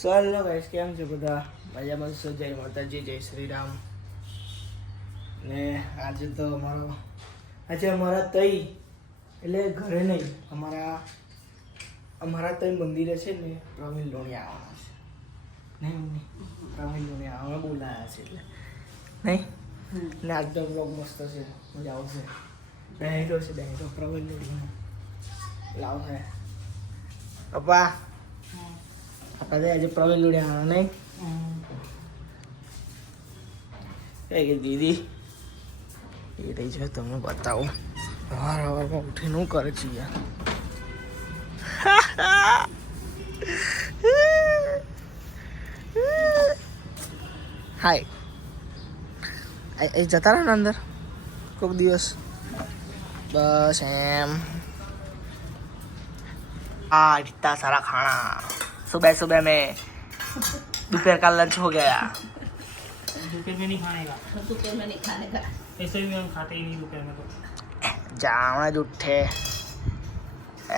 Hello guys, કેમ છે બધા? મજામાં છો? જય માતાજી, જય શ્રી રામ. ને આજે તો અમારા તઈ એટલે ઘરે નહીં, અમારા તઈ મંદિરે છે ને પ્રવીણ લોણિયા આવવાના છે. નહીં મમ્મી, પ્રવીણ લોણિયા અમે બોલાયા છે એટલે નહીં. ને આજ તો બ્લોગ મસ્ત છે, મજા આવશે. ડાયરો છે, ડાયરો પ્રવીણ લોણિયા લાવ છે પપ્પા. આપણે આજે પ્રવીણ લોણિયા નહીં કે દીદી એ રહી છે. તમને બતાવું સવારમાં ઉઠીને શું કરે છે યાર. હાય એ જતા રહે ને અંદર કોઈક દિવસ. बस एम इतना सारा खाना सुबह सुबह में. दोपहर का लंच हो गया. दोपहर में नहीं खाने का. दोपहर में नहीं खाने का. ऐसे भी हम खाते ही नहीं दोपहर में. तो जाना जुट्ठे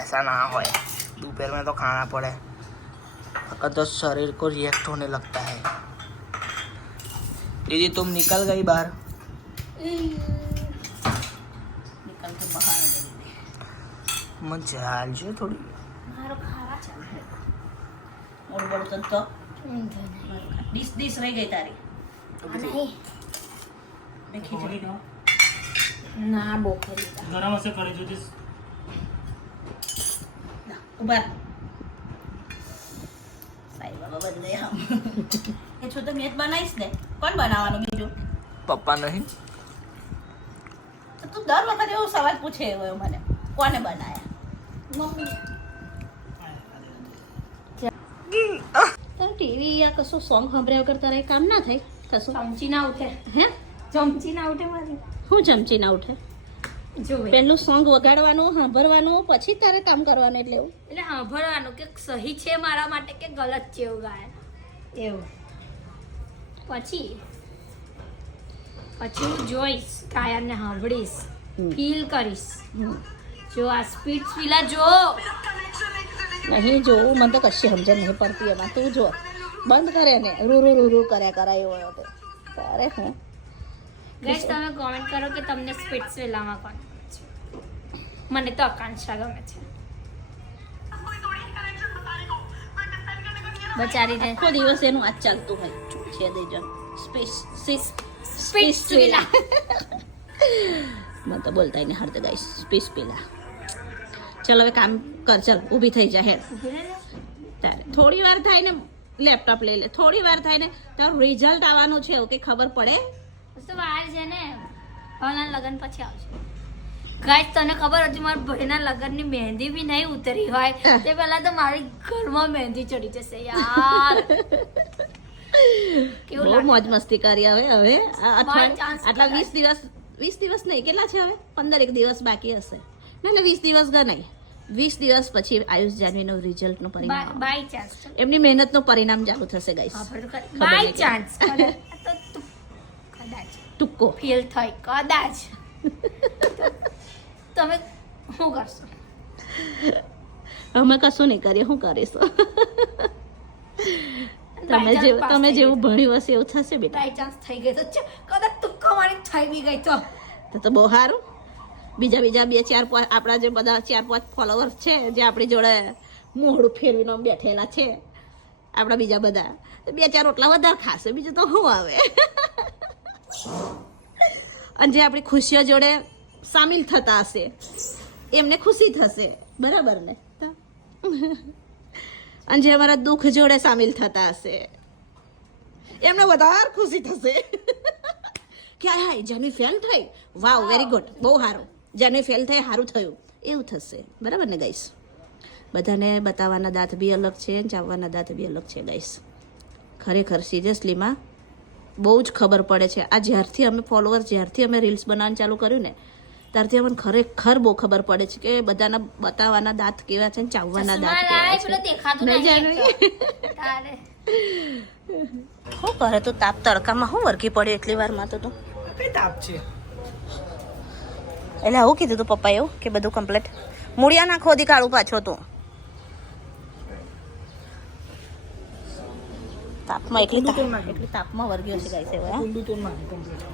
ऐसा ना हो. दोपहर में तो खाना पड़े, अगर तो शरीर को रिएक्ट होने लगता है. दीदी तुम निकल गई बाहर. निकल के बाहर मन चाल जो थोड़ी मारो खावा चाहे और बर्तन तो डिश रह गई तारी. नहीं देखी खिचड़ी खाओ. ना बोखरी गरम ऐसे करे जो जिस उबर साई बाबा बदले हम ये छोटे મેચ બનાવીશ ને. કોણ બનાવવાનું બીજું? पप्पा नहीं. તો તું દર વખતે એવો સવાલ પૂછે એવો મને, કોને બનાયા? મમ્મી. તો ટીવી યા કશું સોંગ સાંભળ્યા વગર તારે કામ ના થાય કશું? ચમચી ના ઉઠે. હે ચમચી ના ઉઠે મારી. હું ચમચી ના ઉઠે? જો પેલું સોંગ વગાડવાનું, સાંભળવાનું, પછી તારે કામ કરવાનું. એટલે એવું એટલે સાંભળવાનું કે સહી છે મારા માટે કે ગલત છે એવું ગાય એવું પછી હું જોઈશ ગાયનને સાંભળીશ, ફીલ કરીશ. જો આ સ્પીડ પેલા જો નહીં જોવું, મને તો કશી સમજણ નહીં પડતી એમાં. તું જો બંધ કરે ને રૂ રૂ રૂ રૂ કર્યા કરાય હોય તો તારે હું ગઈશ. તમે કોમેન્ટ કરો કે તમને સ્પીડ વેલામાં કોણ ગમે છે. મને તો આકાંક્ષા ગમે છે. બચારીને આખો દિવસ એનું આજ ચાલતું હોય છે દેજો સ્પીડ વેલા મને તો બોલતા નહીં હરતે ગાઈસ. સ્પીસ પેલા ચાલ હવે કામ કર, ચાલ ઊભી થઈ જા. હેડ તારે થોડી વાર થાય ને લેપટોપ લઈ લે. થોડી વાર થાય ને તારું રિઝલ્ટ આવવાનું છે એવું કંઈ ખબર પડે? તો વાર છે ને, ભાવના લગ્ન પછી આવશે. ગાઈસ તને ખબર હતી મારા ભાઈના લગ્નની મહેંદી બી નહીં ઉતરી હોય તે પહેલા તો મારી ઘરમાં મહેંદી ચડી જશે યાર. બહુ મોજ મસ્તી કરી હવે આટલા 20 દિવસ નહીં, કેટલા છે હવે? 15 દિવસ બાકી હશે ને. 20 દિવસ ગણાય. 20 દિવસ પછી આયુષ જાનવીનું રિઝલ્ટનું પરિણામ, બાય ચાન્સ એમની મહેનતનું પરિણામ ચાલુ થશે ગાઈસ. બાય ચાન્સ કદાચ ટૂંકો ફેલ થઈ કદાચ તમે શું કરશો? અમે કશું નહીં કરીએ, શું કરીશું? તમે જેવું ભણ્યું હશે એવું થશે બેટા. બાય ચાન્સ થઈ ગઈ તો કદાચ તુક્કો મારી થઈ બી ગઈ તો બહુ સારું. બીજા 2-4 આપણા જે બધા 4-5 ફોલોવર્સ છે જે આપણી જોડે મોઢું ફેરવીને બેઠેલા છે, આપણા બીજા બધા 2-4 રોટલા વધારે ખાશે, બીજું તો શું આવે. અને જે આપણી ખુશીઓ જોડે સામેલ થતા હશે એમને ખુશી થશે, બરાબર ને? અને જે અમારા દુઃખ જોડે સામેલ થતા હશે એમને વધારે ખુશી થશે કે હાય જાનવી ફેલ થઈ, વાવ વેરી ગુડ, બહુ સારું. જાનવી ફેલ થઈ, સારું થયું, એવું થશે, બરાબર ને ગાઈસ? બધાને બતાવવાના દાંત બી અલગ છે, ચાવવાના દાંત બી અલગ છે ગાઈસ. ખરેખર સિરિયસલીમાં બહુ જ ખબર પડે છે. આ જ્યારથી અમે ફોલોઅર્સ, જ્યારથી અમે રીલ્સ બનાવવાનું ચાલુ કર્યું ને ત્યારથી અમને ખરેખર બહુ ખબર પડે છે કે બધાના બતાવવાના દાંત કેવા છે, ચાવવાના દાંત કેવા છે. નહીં જાનવી? શું કરે તું? તાપ તડકામાં શું વરકી પડે એટલી વારમાં? તો તું કઈ તાપ છે? એટલે આવું કીધું તું પપ્પા એવું કે બધું કમ્પ્લીટ મૂળિયા ના ખોદી કાઢું પાછો તું? તાપમાં કુંડું તોડ નાખે. એટલી તાપમાં વર્ગ્યો છે ગાઈસ હવે કુંડું તોડ નાખે કમ્પ્લીટ.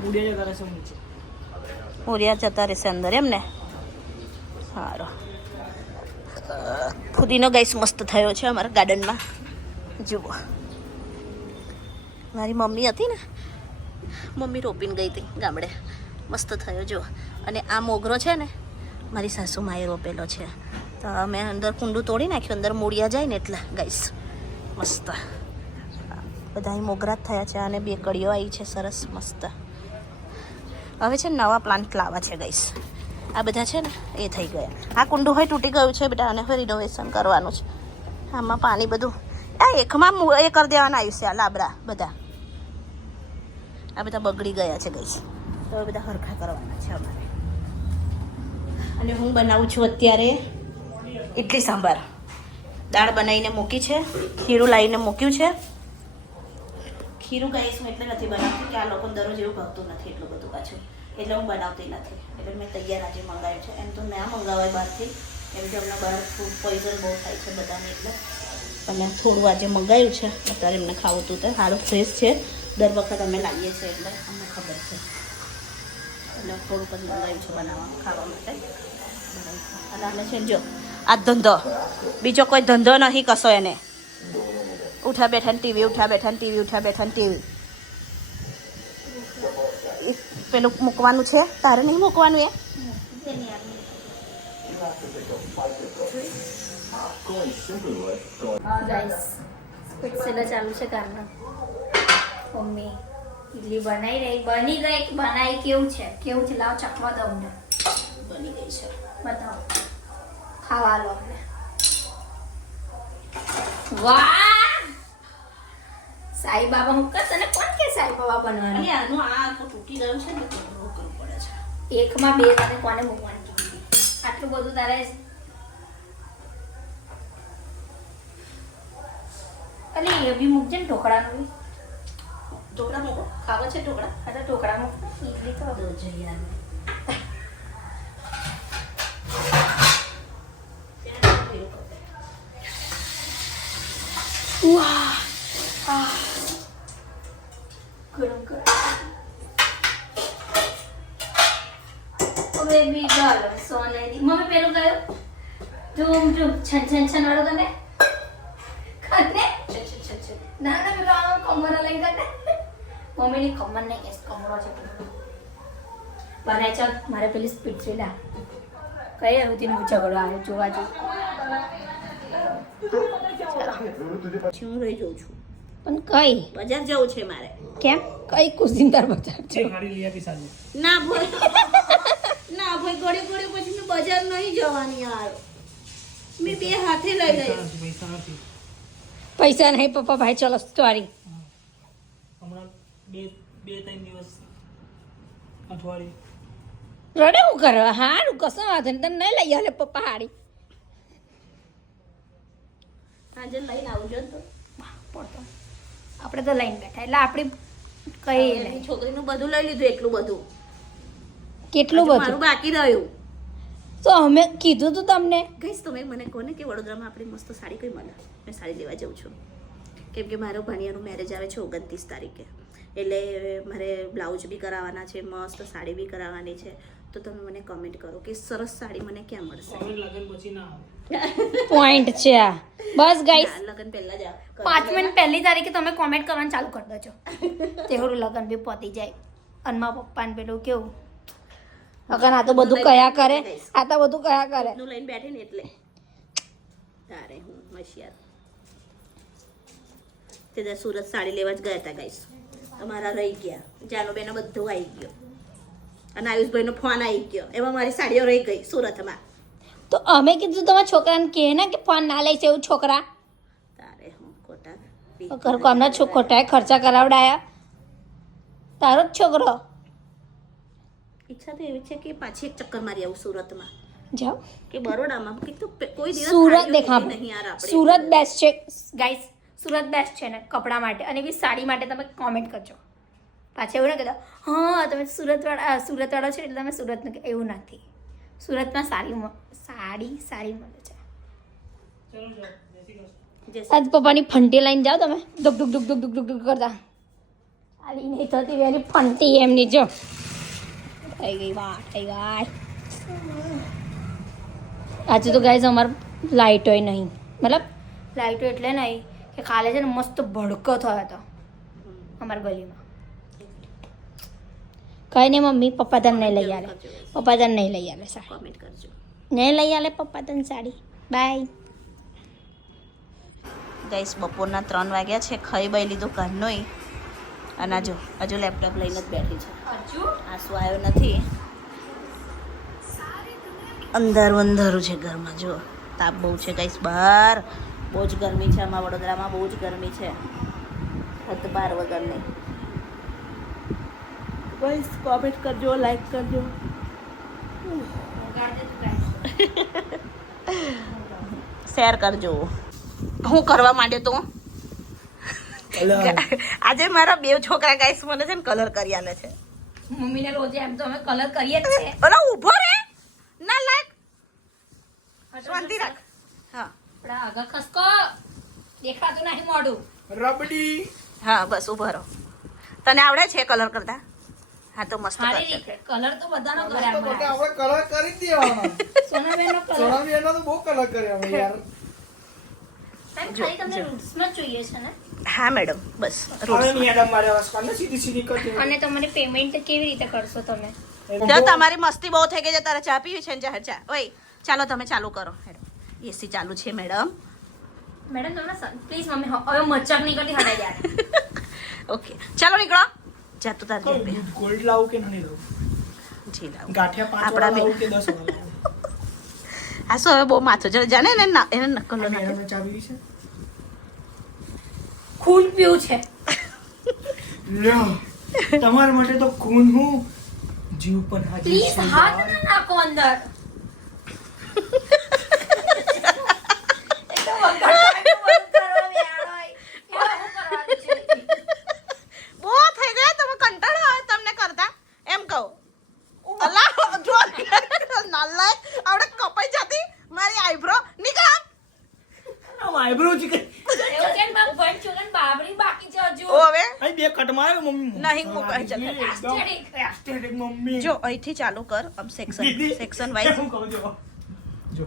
બુડિયા જતા રહેશે નીચે. મોરિયા જતા રહેશે અંદર એમ ને સારું ફુદીનો ગાઈસ મસ્ત થયો છે અમારા ગાર્ડનમાં જુઓ મારી મમ્મી હતી ને મમ્મી રોપીને ગઈ હતી ગામડે મસ્ત થયો જો અને આ મોગરો છે ને મારી સાસુમાએ રોપેલો છે તો મેં અંદર કુંડું તોડી નાખ્યું અંદર મૂળિયા જાય ને એટલે ગાઈસ મસ્ત બધા અહીં મોગરા જ થયા છે અને 2 કળીઓ આવી છે સરસ મસ્ત હવે છે નવા પ્લાન્ટ લાવવા છે ગાઈસ આ બધા છે ને એ થઈ ગયા આ કુંડું હોય તૂટી ગયું છે બેટા અને હવે રિનોવેશન કરવાનું છે આમાં પાણી બધું આ એકમાં એ કરી દેવાના આવ્યું છે આ લાબડા બધા આ બધા બગડી ગયા છે ગાઈસ તો હવે બધા હરખા કરવાના છે અમારે અને હું બનાવું છું અત્યારે ઇડલી સાંભાર દાળ બનાવીને મૂકી છે ખીરું લાવીને મૂક્યું છે ખીરું ગાઈસ હું એટલે નથી બનાવતી કે આ લોકો દરરોજ એવું ભાવતું નથી એટલું બધું પાછું એટલે હું બનાવતી નથી એટલે મેં તૈયાર આજે મંગાવ્યું છે એમ તો ના મંગાવાય બહારથી કેમ કે હમણાં બહાર ફૂડ પોઈઝન બહુ થાય છે બધાને એટલે અને થોડું આજે મંગાવ્યું છે અત્યારે એમને ખાવું હતું તો સારું ફ્રેશ છે દર વખત અમે લાવીએ છીએ એટલે અમને ખબર છે એટલે થોડુંક જ મંગાવ્યું છે બનાવવા ખાવા માટે અને અમે છે ને જો આ ધંધો બીજો કોઈ ધંધો નહીં કશો એને ઉઠા બેઠા ને ટીવી ઉઠા બેઠા ને ટીવી ઉઠા બેઠા ને ટીવી પેલું મૂકવાનું છે તારે નહીં મૂકવાનું એ ગાઈસ સ્પેશિયલ ચાલુ છે કારના મમ્મી ઇડલી બનાવી રહી બની ગઈ કે બનાવી કેવું છે લાવ ચખવા દઉં ને બની ગઈ છે બતાવો ખાવા લો અમને વાહ સાઈ બાબા હું કસ અને કોણ કે સાઈ બાબા બનવાનું અને આનું આ આખું તૂટી ગયું છે ને તો રોકવું પડે છે એકમાં 2 તને કોને મૂકવાની આટલું બધું તારે અલે એ બી મૂકજે ને ઢોકળાનું બી ઢોકળા મૂકો ખાવા છે ઢોકળા આ તો ઢોકળા મૂક ઇડલી તો દો જઈએ વાહ ગરમ ગરમ હવે બી ડોલ સોને દી મમ્મી પેલું ગયું ધૂમ ધૂમ છન છન છન વાળું ગમે ખાને ના ના પેલું આમ કમરો લઈ ગને મમ્મીની કમર નહીં કેસ કમરો છે બનાય ચાલ મારે પેલી સ્પીડ છે લા કઈ આવતી નું ઝઘડો આવે જોવા જો પછી હું રહી જાઉં છું પણ કઈ બજાર જવું છે મારે કેમ કઈ કુસિંદર બજાર છે ગાડી લઈ આપી સાંજે ના ભાઈ ના ભાઈ ઘડી ઘડી પછી મેં બજાર નહીં જવાની યાર મેં 2 હાથે લઈ લઈશ પૈસા નથી પૈસા નહીં પપ્પા ભાઈ ચલો સોરી હમણાં 2-3 દિવસ અઠવાડિયે રડે હું કરવા હારું કશો વાંધો નહીં તને નહીં લઈ આલે પપ્પા હાડી આજે લઈને આવજો તો પડતો આપણે તો લઈને બેઠા એટલે આપણે કઈ એની છોકરીનું બધું લઈ લીધું એટલું બધું કેટલું હજુ બધું મારું બાકી રહ્યું તો અમે કીધું તું તમને ગઈશ તમે મને કહો ને કે વડોદરામાં આપણે મસ્ત સાડી કઈ મળે મેં સાડી લેવા જાઉં છું કેમ કે મારો ભાણિયાનું મેરેજ આવે છે 29 તારીખે એટલે મારે બ્લાઉઝ બી કરાવવાના છે મસ્ત સાડી બી કરાવવાની છે તો તમે મને કમેન્ટ કરો કે સરસ સાડી મને ક્યાં મળશે હવે લગન પછી ના આવે પોઈન્ટ છે આ બસ ગાઈસ ના, લગ્ન પહેલા જ 5 મિનિટ પહેલી તારીખે તમે કોમેન્ટ કરવાનું ચાલુ કરી દેજો તેહરું લગન બી પતી જાય અને મારા પપ્પાને પેલું કેવું અગર આ તો બધું કયા કરે આ તો બધું કયા કરે નું લઈને બેઠી ને એટલે તારે હું હોશિયાર તે સુરત સાડી લેવા જ ગયા હતા ગાઈસ અમારા રહી ગયા જાનો બેનો બધું આવી ગયો અને આયુષભાઈનો ફોન આવી ગયો એમાં મારી સાડીઓ રહી ગઈ સુરતમાં તો અમે કીધું તમારા છોકરાને કહે ને કે ફોન ના લઈશ એવું છોકરા તારે હું ખોટા ઘર કામના ખોટાએ ખર્ચા કરાવડાયા તારો જ છોકરો ઈચ્છા તો એવી છે કે પાછી એક ચક્કર મારી આવું સુરતમાં જાઓ કે બરોડામાં કીધું કોઈ દિવસ સુરત સાડીઓ દેખા લીધી નહીં યાર આપણે. સુરત બેસ્ટ છે ગાઈસ સુરત બેસ્ટ છે ને કપડા માટે અને એવી સાડી માટે તમે કોમેન્ટ કરજો પાછા એવું ના કહેતા હા તમે સુરતવાળા છો એટલે તમે સુરતનું કે એવું નથી સુરતમાં સાડી મળે છે ચલો જાઓ જય શ્રી કૃષ્ણ આજ પપ્પાની ફંટી લઈને જાઓ તમે દુક દુક દુક દુક દુક દુક દુક કરતા આલી નહીં થતી વેરી ફંટી એમની જો થઈ ગઈ વાત થઈ ગઈ આજે તો ગાઈઝ અમારે લાઇટોય નહીં મતલબ લાઇટો એટલે નહીં કે કાલે છે ને મસ્ત ભડકો થયો હતો અમારા ગલીમાં કઈ નહીં મમ્મી પપ્પા તને નહીં લઈ આલે પપ્પા તને નહીં લઈ આલે સાડી કોમેન્ટ કરજો નહીં લઈ આલે પપ્પા તને સાડી બાય ગાઈસ બપોરના 3 વાગ્યા છે ખાઈ બાઈ લીધું ઘરનોય અને હજુ લેપટોપ લઈને જ બેઠી છે આંસુ આવ્યો નથી અંધારું છે ઘરમાં જો તાપ બહુ છે ગાઈસ બહાર બહુ જ ગરમી છે અમારા વડોદરામાં બહુ જ ગરમી છે હદ બાર વગરની ગાઈસ કોમેન્ટ કરજો લાઈક કરજો શેર કરજો હું કરવા માંડ્યો તો આજે મારા બે છોકરા ગાઈસ મને છે ને કલર કરી આલે છે મમ્મીને રોજે એમ તો અમે કલર કરીએ જ છે ઓલા ઊભો રે ના લાગ શાંતિ રાખ હા આપણા આગળ ખસકો દેખાતું નહીં મોઢું રબડી. હા બસ ઊભો રહો તને આવડે છે કલર કરતા હા તો મસ્ત સારી કરશે રીતે કલર તો બધાનો કરે તો બધા આપણે કલર કરી જ દેવાના. સોનાબેનનો કલર સોનાબી એનો તો બહુ કલર કર્યા અમે યાર. ખાલી તમને રૂટ્સમાં જ જોઈએ છે ને હા મેડમ બસ હવે મેડમ મારે વસવાને સીધી કરી અને તમારે પેમેન્ટ કેવી રીતે કરશો તમે જો તમારી મસ્તી બહુ થઈ ગઈ છે તારે ચા પીવી છે ને જા ચા ઓય ચાલો તમે ચાલુ કરો મેડમ એસી ચાલુ છે મેડમ મેડમ તમને પ્લીઝ મમ્મી હવે મજાક નહીં કરતી હટાઈ યાર ઓકે ચાલો નીકળો જા તું તાર કયું દૂધ ગોલ્ડ લાવું કે નહીં લાવું? જી લાવ ગાંઠિયા 5 આપણા વાળા બે- લાવું કે 10 વાળા લાવું? આ શું હવે બહુ માથું છે જાને એને એને નકલ આ નાખે મેડમને ચા પીવી છે? ખૂન પીવું છે લ્યો, તમારા માટે તો ખૂન હું જીવ પણ હાજર પ્લીઝ છે હાથ યાર. ના નાખો અંદર એક તો વગાડવાનું બંધ કરો યાર. એમાં શું કરવાનું છે? બહુ થઈ ગયા તમે કંટાળો આવે તમને કરતા એમ કહો અલા જો નાલાય આવડે કપાઈ જતી મારી આઈબ્રો નીકળ આમ eyebrow છે કે? એવું છે ને મારું ભણ છું ને બાબરી બાકી છે હજુ. ઓ હવે અહીં બે કટ માર્યો મમ્મી. નહીં, હું કહી જતો. એકદમ aesthetic મમ્મી. જો અહીંથી ચાલુ કર આમ દીદી, સેક્શન વાઇઝ હું કહું જો. જો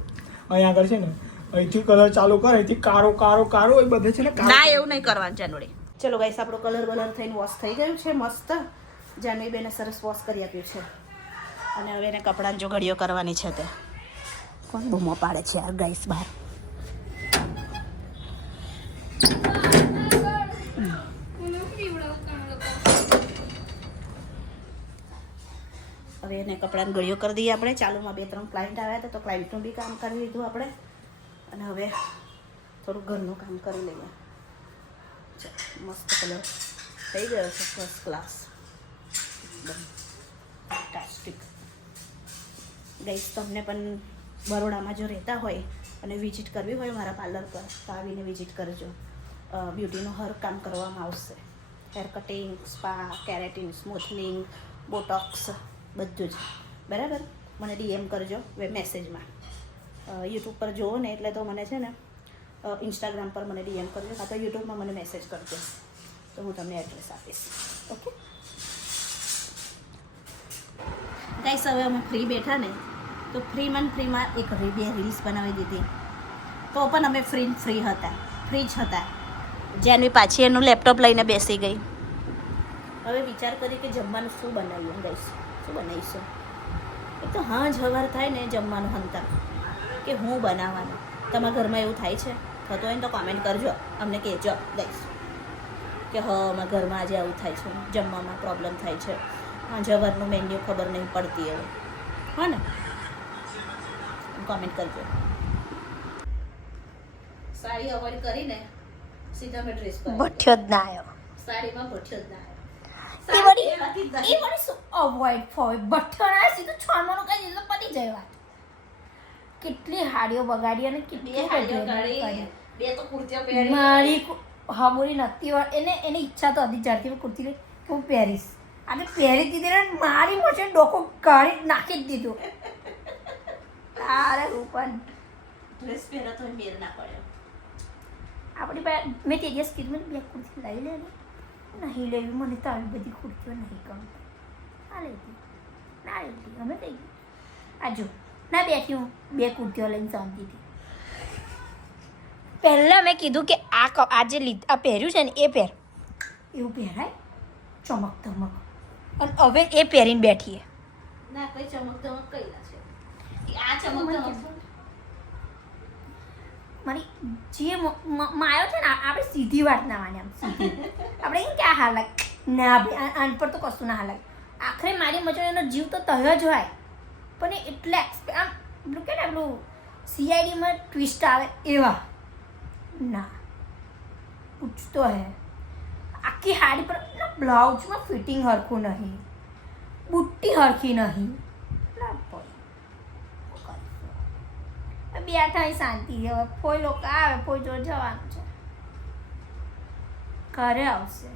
અહીંયા આગળ છે ને અહીંથી કલર ચાલુ કર અહીંથી કારો કારો કારો એ બધે છે ને કારો. ના એવું નહીં કરવાનું જાનવડી ચલો ગાઈસ આપણો કલર બલર થઈને વોશ થઈ ગયું છે મસ્ત જાનવી બેને સરસ વોશ કરી આપ્યું છે અને હવે એને કપડાં જો ઘડીઓ કરવાની છે તે કોણ બૂમો પાડે છે યાર ગાઈસ બહાર હવે એને કપડાની ઘડીઓ કરી દઈએ આપણે ચાલુમાં 2-3 ક્લાયન્ટ આવ્યા હતા તો ક્લાયન્ટનું બી કામ કરી લીધું આપણે અને હવે થોડું ઘરનું કામ કરી લઈએ મસ્ત કલર થઈ ગયો છે ફર્સ્ટ ક્લાસ એકદમ ફેન્ટાસ્ટિક ગાઈસ તમને પણ બરોડામાં જો રહેતા હોય અને વિઝિટ કરવી હોય મારા પાર્લર પર તો આવીને વિઝિટ કરજો બ્યુટીનું હર કામ કરવામાં આવશે hair cutting spa keratin smoothening Botox બધું જ બરાબર મને ડીએમ કરજો મેસેજમાં યુટ્યુબ પર જુઓ ને એટલે તો મને છે ને ઇન્સ્ટાગ્રામ પર મને ડીએમ કરજો કાં તો યુટ્યુબમાં મને મેસેજ કરજો તો હું તમને એડ્રેસ આપીશ ઓકે ગાઈસ હવે અમે ફ્રી બેઠા ને તો ફ્રીમાં એક બે રીલ્સ બનાવી દીધી તો પણ અમે ફ્રી હતા ફ્રી જ હતા જેની પાછી એનું લેપટોપ લઈને બેસી ગઈ હવે વિચાર કરી કે જમવાનું શું બનાવીએ ગાઈસ શું બનાવીશું એક તો હા જવાર થાય ને જમવાનું હંતા કે હું બનાવવાનું તમારા ઘરમાં એવું થાય છે થતું હોય ને તો કોમેન્ટ કરજો અમને કહેજો ગાઈસ કે હા અમારા ઘરમાં આજે આવું થાય છે જમવામાં પ્રોબ્લેમ થાય છે હા જવારનું મેન્યુ ખબર નહીં પડતી હવે હા ને કોમેન્ટ કરજો સાડી અવોઇડ કરીને સીધા મેં ડ્રેસ પર ભઠ્યો જ ના આવ્યો સાડીમાં ભઠ્યો જ ના અવોઇડ ફોર બઠ્ઠો સીધું છોડવાનું કઈ દીધું પતી જાય વાત કેટલી હાડીઓ બગાડી અને કેટલી હાડીઓ બે તો કુર્તીઓ પહેરી મારી હામુરી નથી વાર એની ઈચ્છા તો હતી જ્યારથી મેં કુર્તી લઈ કે હું પહેરીશ અને પહેરી દીધી ને મારી મોચે ડોકો કાઢી નાખી જ દીધું તારે હું પણ ડ્રેસ પહેરો તો મેર ના પડ્યો આપણી પાસે મેં તે દિવસ કીધું મને 2 ખુરશી લઈ લે ને નહીં લેવી મને તો આવી બધી ખુરશીઓ નહીં ગમતી ના લેતી અમે કઈ આ જો ના બેઠી હું 2 કુર્તીઓ લઈને શાંતિથી પહેલાં મેં કીધું કે આ જે આ પહેર્યું છે ને એ પહેર એવું પહેરાય ચમક ધમક અને હવે એ પહેરીને બેઠીએ ના કઈ ચમક ધમક કઈ ના છે આ ચમક ધમક મારી જે માયો છે ને આપણે સીધી વાત ના માની આમ સીધી આપણે કેમ કે આ હાલક ના ભાઈ આન પર તો કશું ના હાલક આખરે મારી મજો એનો જીવ તો તહ્ય જ હોય પણ એ એટલે આમ પેલું કે ને પેલું CIDમાં ટ્વિસ્ટ આવે એવા ના પૂછતો હે આખી હાડી પર બ્લાઉઝમાં ફિટિંગ હરખું નહીં બુટ્ટી હરખી નહીં બેઠા અહીં શાંતિ હવે કોઈ લોકો આવે કોઈ જો જવાનું છે ઘરે આવશે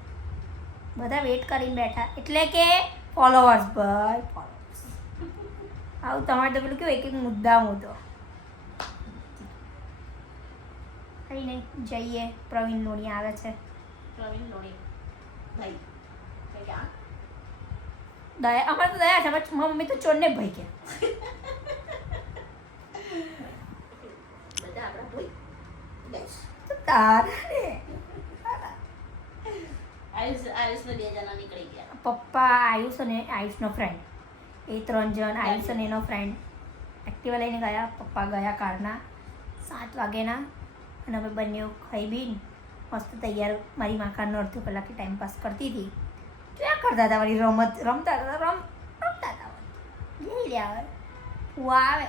બધા વેઇટ કરીને બેઠા એટલે કે ફોલોવર્સ ભાઈ ફોલોવર્સ આવું તમારે તો પેલું કેવું એક મુદ્દા મુદ્દો કંઈ નહીં જઈએ પ્રવીણ લોણી આવે છે પ્રવીણ લોણી ભાઈ કઈ આ દયા અમારે તો દયા છે મારી મમ્મી તો ચોરને ભાઈ કે બધા આપણા ભાઈ બેસ તો તારા ને આયુષ 2 જણા નીકળી ગયા પપ્પા આયુષ અને આયુષનો ફ્રેન્ડ એ 3 જણ આયુષ અને એનો ફ્રેન્ડ એક્ટિવા લઈને ગયા પપ્પા ગયા કારના 7 વાગ્યાના અને અમે બંને ખાઈ બીન મસ્ત તૈયાર મારી માં કારનો અડધો કલાકે ટાઈમ પાસ કરતી હતી ક્યાં કરતા હતા મારી રમતા હતા લઈ લે આવે ફુવા આવે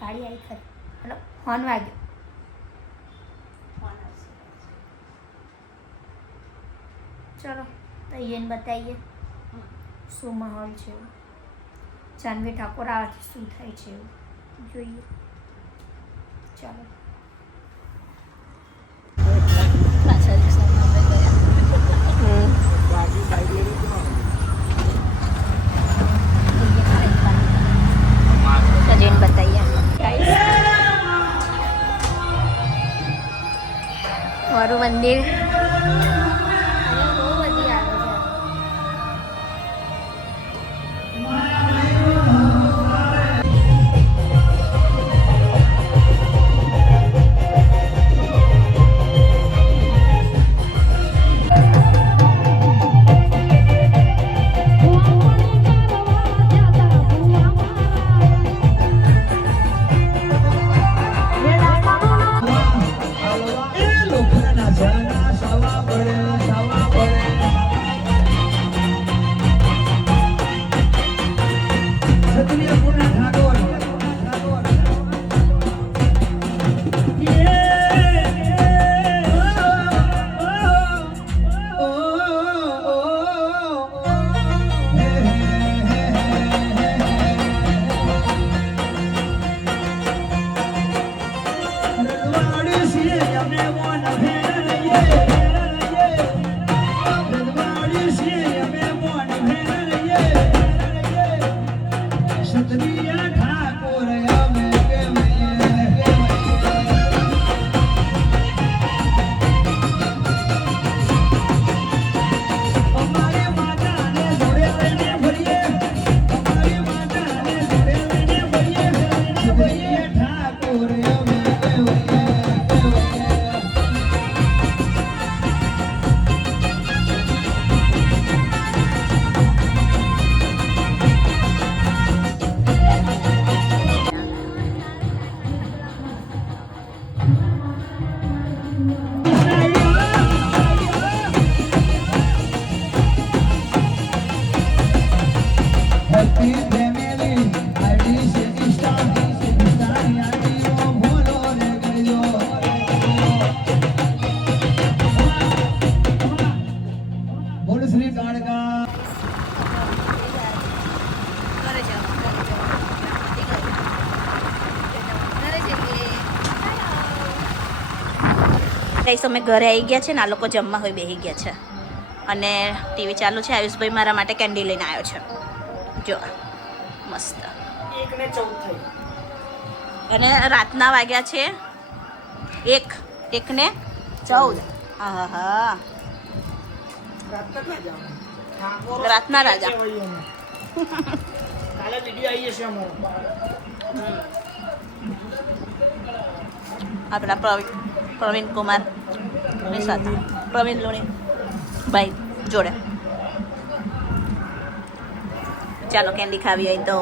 ગાડી આવી ખરી મતલબ ફોન વાગ્યો ચલો તૈયાર બતાવીએ શું માહોલ છે જાનવી ઠાકોર આવાથી શું થાય છે એવું જોઈએ ચાલો પાછા રિક્ષામાં અમે ગયા બાકી બાઈક લઈને જઈને બતાવીએ મારું મંદિર બહુ બધી આવે છે ગાઈસ અમે ઘરે આવી ગયા છે ને આ લોકો જમવા હોય બેસી ગયા છે અને ટીવી ચાલુ છે આયુષભાઈ મારા માટે કેન્ડી લઈને આવ્યો છે જો મસ્ત 1:14 થઈ અને રાતના વાગ્યા છે 1 ને 14. આહા રાતના ક્યાં જવાનું? રાતના રાજા. કાલે વિડીયો આવી જશે અમારો. આપણા પ્રવીણ કુમાર ની સાથે પ્રવીણ લોણી ભાઈ જોડે. ચાલો કેન્ડી ખાવી હોય તો